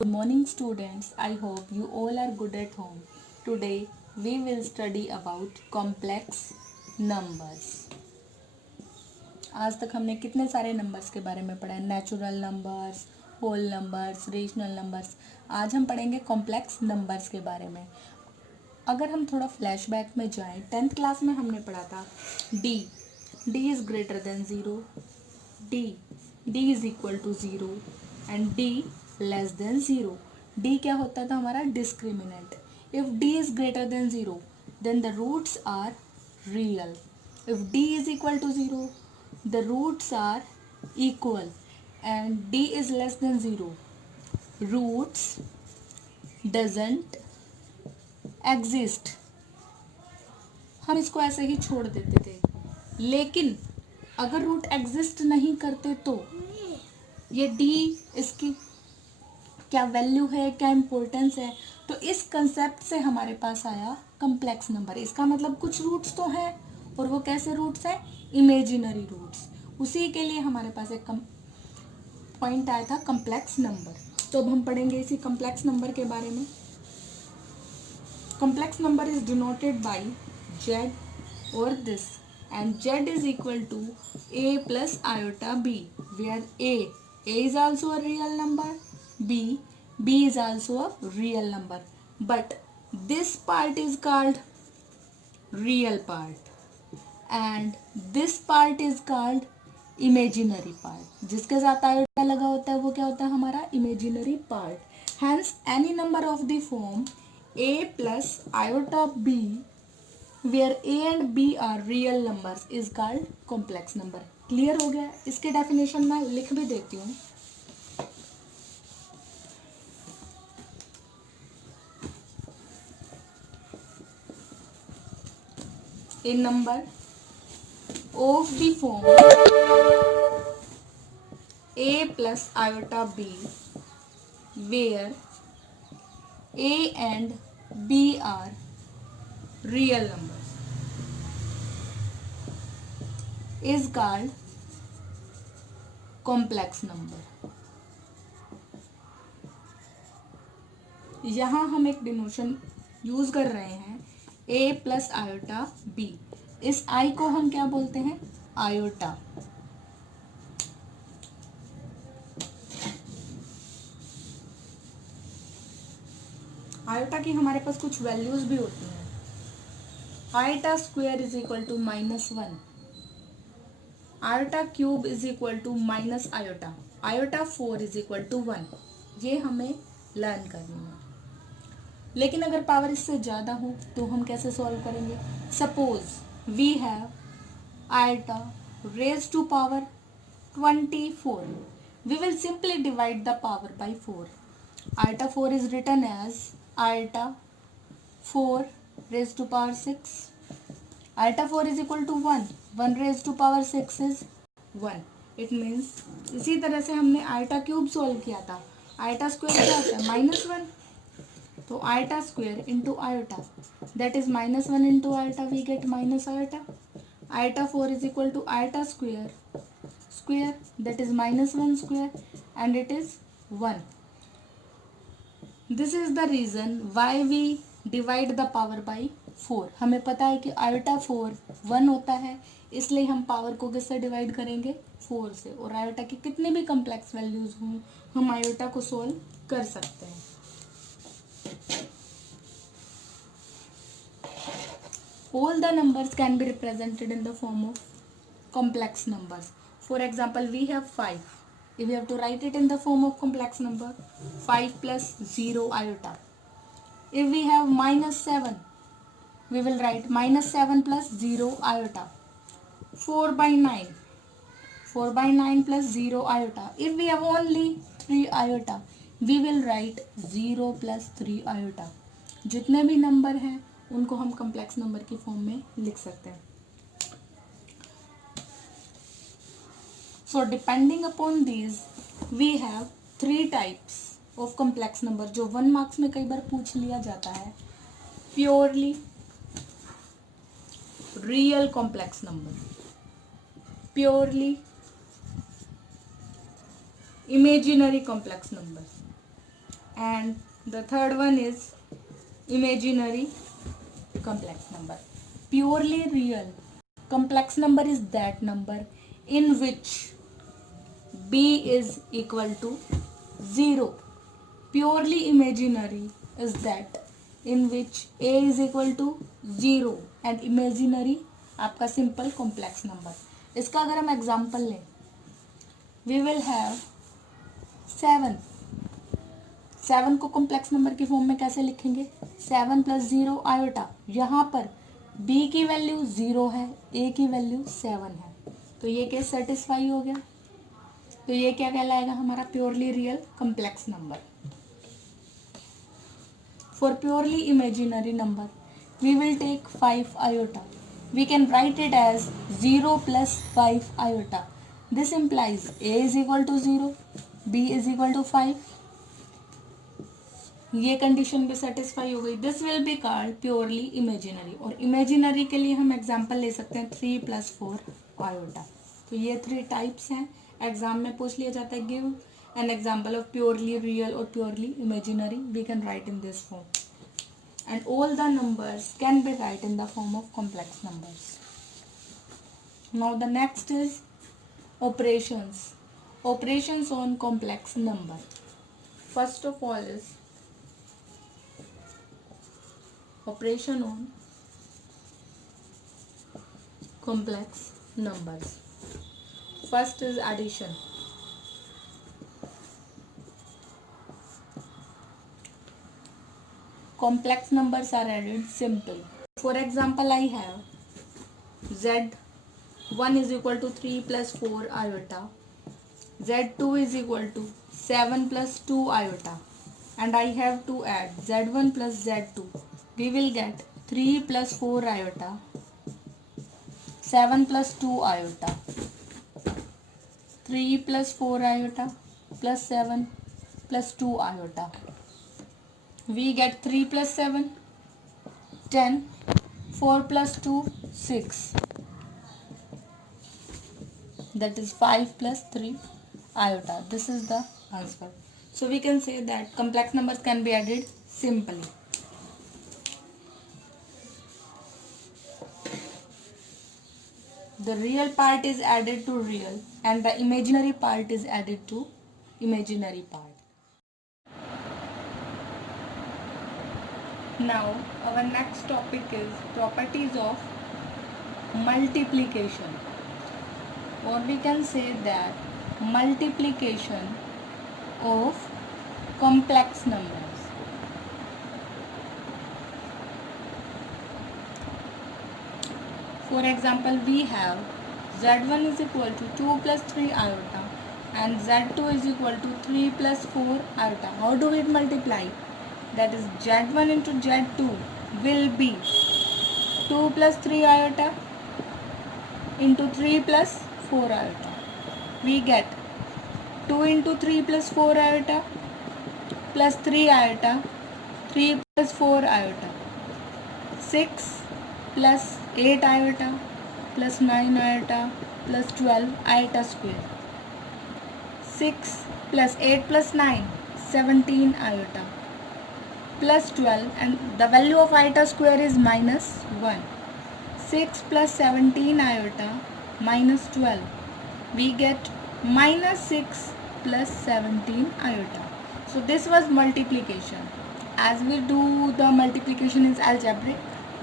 Good morning students, I hope you all are good at home. Today we will study about complex numbers. आज तक हमने कितने सारे numbers के बारे में पढ़ा है, natural numbers, whole numbers, rational numbers. आज हम पढ़ेंगे कॉम्प्लेक्स नंबर्स के बारे में. अगर हम थोड़ा फ्लैशबैक में जाएं, 10th क्लास में हमने पढ़ा था D is greater than zero, D is equal to zero and D less than zero. D क्या होता था हमारा? Discriminant. If D is greater than zero then the roots are real. If D is equal to zero the roots are equal and d is less than 0, roots doesn't exist. हम इसको ऐसे ही छोड़ देते थे, लेकिन अगर रूट एग्जिस्ट नहीं करते तो ये d इसकी क्या वैल्यू है, क्या इम्पोर्टेंस है. तो इस कंसेप्ट से हमारे पास आया कम्प्लेक्स नंबर. इसका मतलब कुछ रूट्स तो हैं, और वो कैसे रूट्स हैं? Imaginary roots. उसी के लिए हमारे पास एक पॉइंट आया था कम्प्लेक्स नंबर. तो अब हम पढ़ेंगे इसी कम्प्लेक्स नंबर के बारे में. Complex number is denoted by Z और this, and Z is equal to A plus iota B, where A is also a real number, b is also a real number, but this part is called real part and this part is called imaginary part. जिसके साथ iota लगा होता है वो क्या होता है? हमारा imaginary part. Hence any number of the form a plus iota b where a and b are real numbers is called complex number. Clear हो गया? इसके डेफिनेशन मैं लिख भी देती हूँ. A number of the form a plus iota b where a and b are real numbers is called complex number. यहाँ हम एक डिनोशन यूज कर रहे हैं, a प्लस आयोटा b. इस i को हम क्या बोलते हैं? आयोटा. आयोटा की हमारे पास कुछ वैल्यूज भी होती हैं. Iota square is equal to -1, iota cube is equal to minus iota, iota 4 is equal to 1. ये हमें लर्न करनी है. लेकिन अगर पावर इससे ज़्यादा हो तो हम कैसे सॉल्व करेंगे? Suppose we have iota raise to power 24. We will simply divide the power by 4. Iota 4 is written as iota 4 raise to power 6. Iota 4 is equal to 1. 1 raise to power 6 is 1. It means इसी तरह से हमने iota cube solve किया था. Iota square क्या होता है? -1. तो iota square into iota, that is -1 into iota, we get minus iota. Iota 4 is equal to iota square, that is -1 square, and it is 1. This is the reason why we divide the power by 4. हमें पता है कि iota 4 1 होता है, इसलिए हम power को किससे डिवाइड करेंगे? 4 से. और आयोटा की कितने भी कम्प्लेक्स वैल्यूज हों, हम आयोटा को सोल्व कर सकते हैं. All the numbers can be represented in the form of complex numbers. For example, we have 5. If we have to write it in the form of complex number, 5 plus 0 iota. If we have -7, we will write -7 plus 0 iota. 4 by 9. 4 by 9 plus 0 iota. If we have only 3 iota, we will write 0 plus 3 iota. जितने भी number हैं उनको हम complex number की form में लिख सकते हैं. So depending upon these we have 3 types of complex number, जो 1 मार्क्स में कई बार पूछ लिया जाता है. Purely real complex number, purely imaginary complex numbers, and the third one is imaginary complex number. Purely real complex number is that number in which b is equal to 0. Purely imaginary is that in which a is equal to 0 and imaginary आपका simple complex number. इसका अगर हम example लें, we will have 7 को complex number की form में कैसे लिखेंगे? 7 + 0 आयोटा. यहाँ पर b की वैल्यू 0 है, a की वैल्यू 7 है, तो ये केस सेटिस्फाई हो गया. तो ये क्या कहलाएगा? हमारा purely real complex number. For purely imaginary number, we will take 5 iota. We can write it as 0 + 5 iota. This implies a is equal to 0, b is equal to 5. ये कंडीशन भी satisfy हो गई. This will be called purely imaginary. और imaginary के लिए हम example ले सकते हैं 3 + 4 आयोटा. तो ये 3 टाइप्स हैं. एग्जाम में पूछ लिया जाता है, give an example of purely real or purely imaginary. We can write in this form, and all the numbers can be write in the form of complex numbers. Now the next is operations. Operations on complex number. First of all is operation on complex numbers. First is addition. Complex numbers are added simple. For example, I have z1 is equal to 3 + 4 iota, z2 is equal to 7 + 2 iota, and I have to add z1 + z2. We will get 3 + 4 iota, 7 + 2 iota, 3 + 4 iota plus 7 + 2 iota. We get 3 + 7, 10, 4 + 2, 6. That is 5 + 3 iota. This is the answer. So we can say that complex numbers can be added simply. The real part is added to real and the imaginary part is added to imaginary part. Now our next topic is properties of multiplication, or we can say that multiplication of complex numbers. For example, we have z1 is equal to 2 + 3 iota and z2 is equal to 3 + 4 iota. How do we multiply? That is z1 into z2 will be 2 + 3 iota into 3 + 4 iota. We get 2 into 3 + 4 iota plus 3 iota, 3 + 4 iota, 6 + 8 iota plus 9 iota plus 12 iota square. 6 + 8 + 9, 17 iota plus 12, and the value of iota square is -1. 6 + 17 iota minus 12. We get -6 + 17 iota. So this was multiplication. As we do the multiplication is algebraic,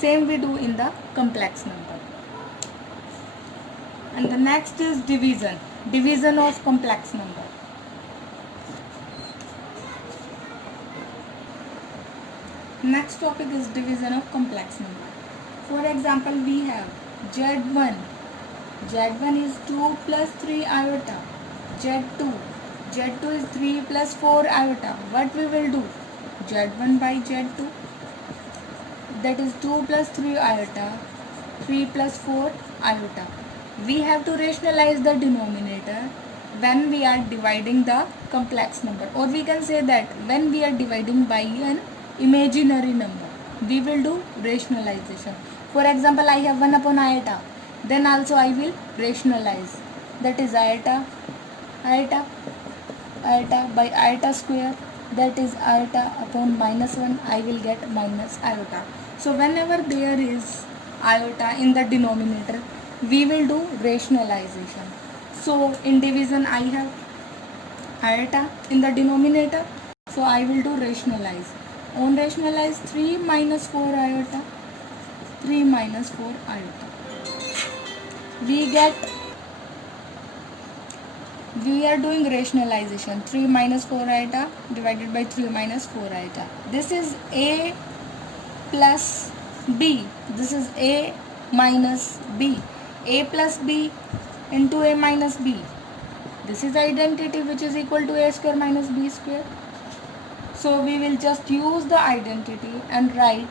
same we do in the complex number. And the next is division. Division of complex number. Next topic is division of complex number. For example, we have z1. Z1 is 2 + 3 iota. Z2. Z2 is 3 + 4 iota. What we will do? Z1 by Z2. That is 2 + 3 iota. 3 + 4 iota. We have to rationalize the denominator when we are dividing the complex number, or we can say that when we are dividing by an imaginary number, we will do rationalization. For example, I have 1 upon iota, then also I will rationalize. That is iota by iota square that is iota upon minus 1, I will get minus iota. So whenever there is iota in the denominator, we will do rationalization. So in division I have iota in the denominator, so I will do rationalize. On rationalize, 3 minus 4 iota, 3 minus 4 iota. We are doing rationalization. 3 minus 4 iota divided by 3 minus 4 iota. This is a plus b. This is a minus b. A plus b into a minus b. This is identity which is equal to a square minus b square. So we will just use the identity and write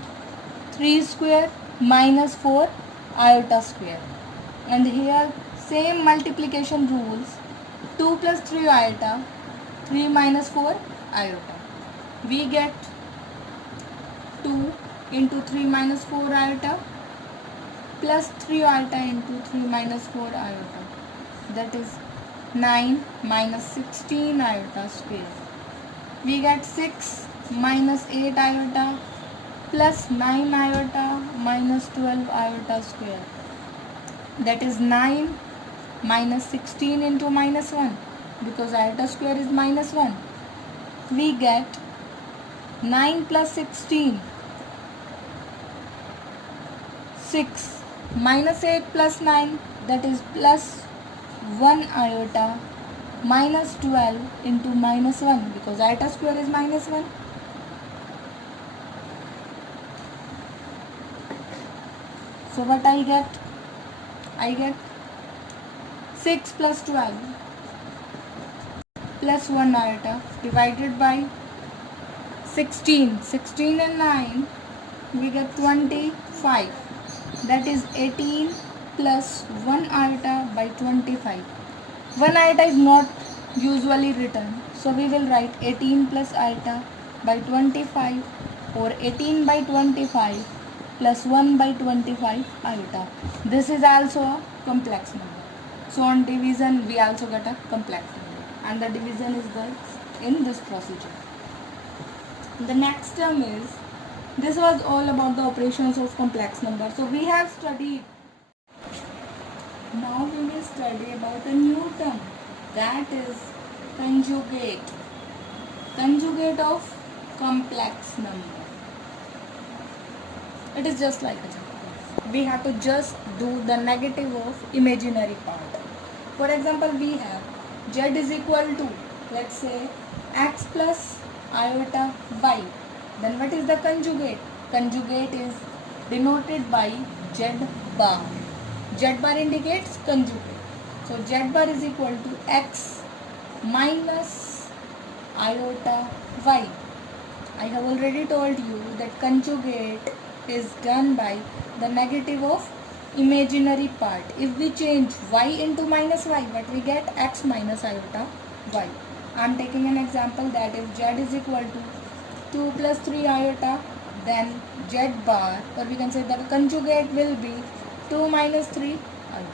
3 square minus 4 iota square. And here same multiplication rules. 2 plus 3 iota, 3 minus 4 iota. We get 2 into 3 minus 4 iota plus 3 iota into 3 minus 4 iota. That is 9 minus 16 iota square. We get 6 minus 8 iota plus 9 iota minus 12 iota square. That is 9 minus 16 into minus 1, because iota square is minus 1. We get 9 plus 16, 6 minus 8 plus 9, that is plus 1 iota minus 12 into minus 1, because iota square is minus 1. So what I get? I get 6 plus 12 plus 1 iota divided by 16. 16 and 9, we get 25. That is 18 plus 1 iota by 25. 1 iota is not usually written, so we will write 18 plus iota by 25, or 18 by 25 plus 1 by 25 iota. This is also a complex number. So on division we also get a complex number, and the division is done in this procedure. The next term is, this was all about the operations of complex number. So we have studied. Now we will study about a new term, that is conjugate. Conjugate of complex number. It is just like a chapter. We have to just do the negative of imaginary part. For example, we have z is equal to, let's say, x plus iota y. Then what is the conjugate? Conjugate is denoted by z bar. Z bar indicates conjugate. So z bar is equal to x minus iota y. I have already told you that conjugate is done by the negative of imaginary part. If we change y into minus y, what we get? X minus iota y. I am taking an example that if z is equal to 2 plus 3 iota, then z bar, or we can say that conjugate will be 2 minus 3 iota.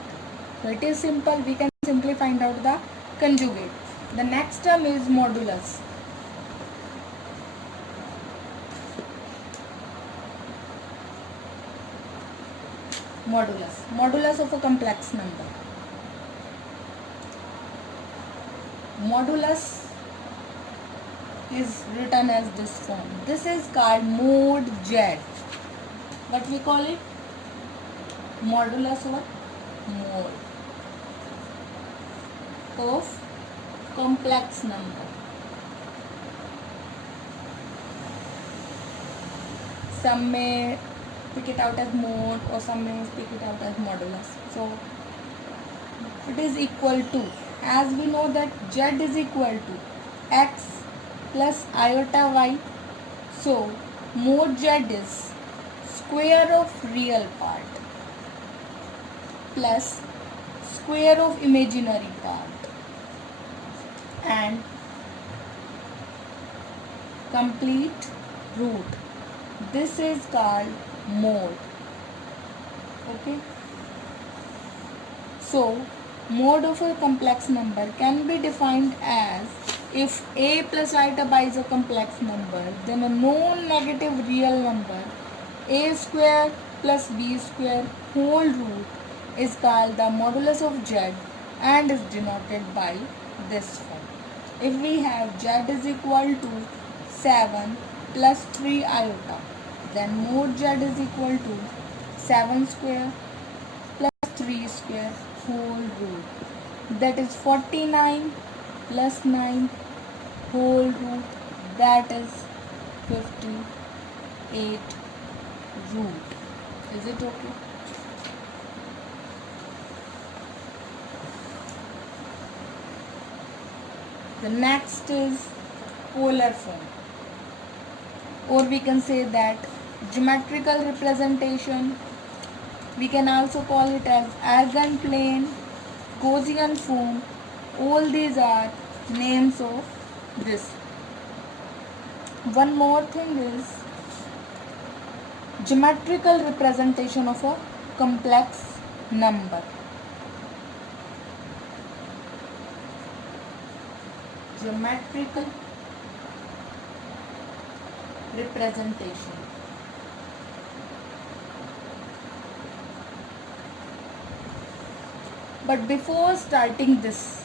So it is simple, we can simply find out the conjugate. The next term is modulus. Modulus of a complex number. Modulus is written as this form. This is called mod z. What we call it? Modulus or mod of complex number. Some may pick it out as mod, or some may pick it out as modulus. So it is equal to, as we know that z is equal to x plus iota y. So mod z is square of real part plus square of imaginary part and complete root. This is called mod. Okay. So mode of a complex number can be defined as If a plus iota by is a complex number, then a non-negative real number a square plus b square whole root is called the modulus of z and is denoted by this form. If we have z is equal to 7 plus 3 iota, then mod z is equal to 7 square plus 3 square whole root, that is 49 plus 9 whole root, that is 58 root. Is it okay? The next is polar form, or we can say that geometrical representation. We can also call it as Argand plane, Gaussian form. All these are names of this. One more thing is geometrical representation of a complex number. Geometrical representation. But before starting this,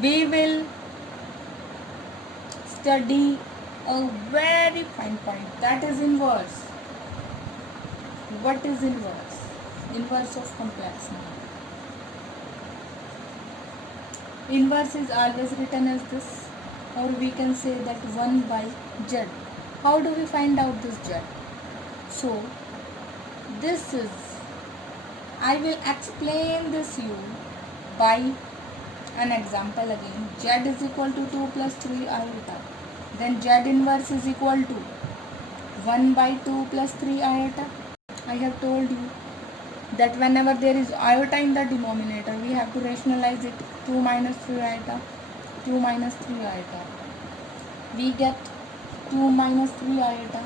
we will study a very fine point, that is inverse. What is inverse? Inverse of complex number. Inverse is always written as this, or we can say that 1 by z. How do we find out this z? So this is, I will explain this you by an example again. Z is equal to 2 plus 3 iota. Then Z inverse is equal to 1 by 2 plus 3 iota. I have told you that whenever there is iota in the denominator, we have to rationalize it. 2 minus 3 iota, 2 minus 3 iota. We get 2 minus 3 iota,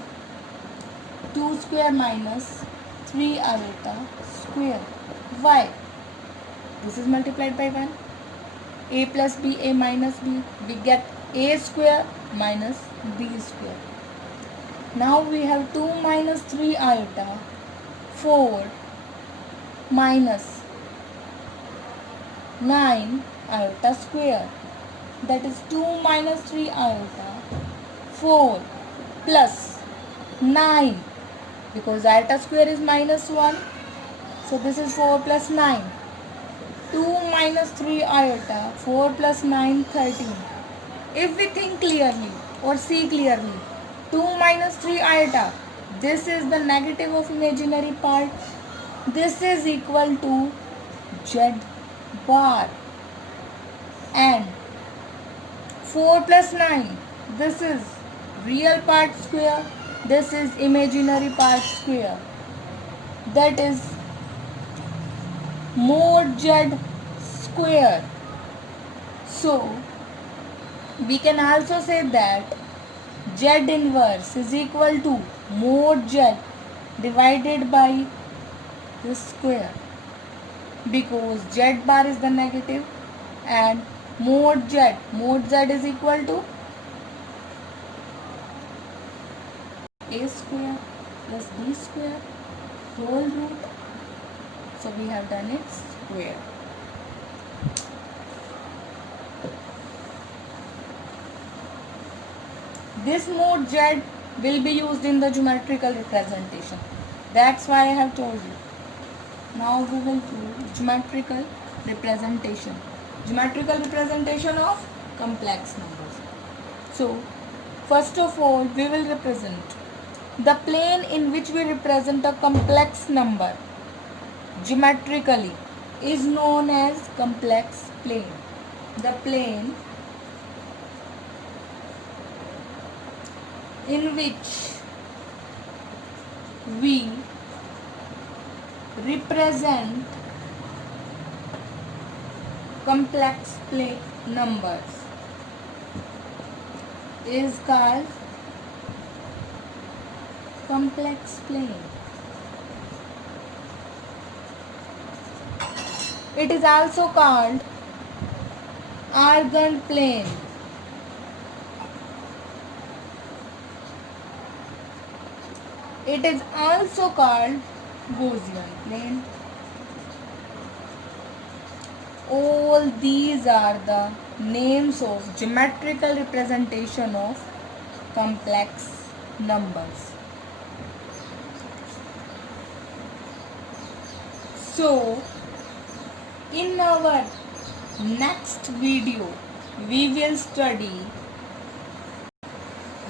2 square minus 3 iota square. Why? This is multiplied by 1. A plus b, a minus b. We get a square minus b square. Now we have 2 minus 3 iota, 4 minus 9 iota square. That is 2 minus 3 iota, 4 plus 9, because iota square is minus 1. So this is 4 plus 9. 2 minus 3 iota, 4 plus 9, 13. If we think clearly or see clearly, 2 minus 3 iota, this is the negative of imaginary part. This is equal to z bar. And 4 plus 9, this is real part square, this is imaginary part square. That is mod z square. So we can also say that z inverse is equal to mod z divided by this square, because z bar is the negative and mod z is equal to a square plus b square whole root. So we have done it square. This mod z will be used in the geometrical representation. That's why I have told you. Now we will do geometrical representation. Geometrical representation of complex numbers. So first of all, we will represent the plane in which we represent a complex number geometrically is known as complex plane. The plane in which we represent complex plane numbers is called complex plane. It is also called Argand plane. It is also called Gaussian plane. All these are the names of geometrical representation of complex numbers. So, in our next video, we will study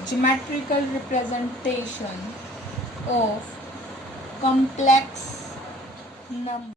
geometrical representation of complex numbers.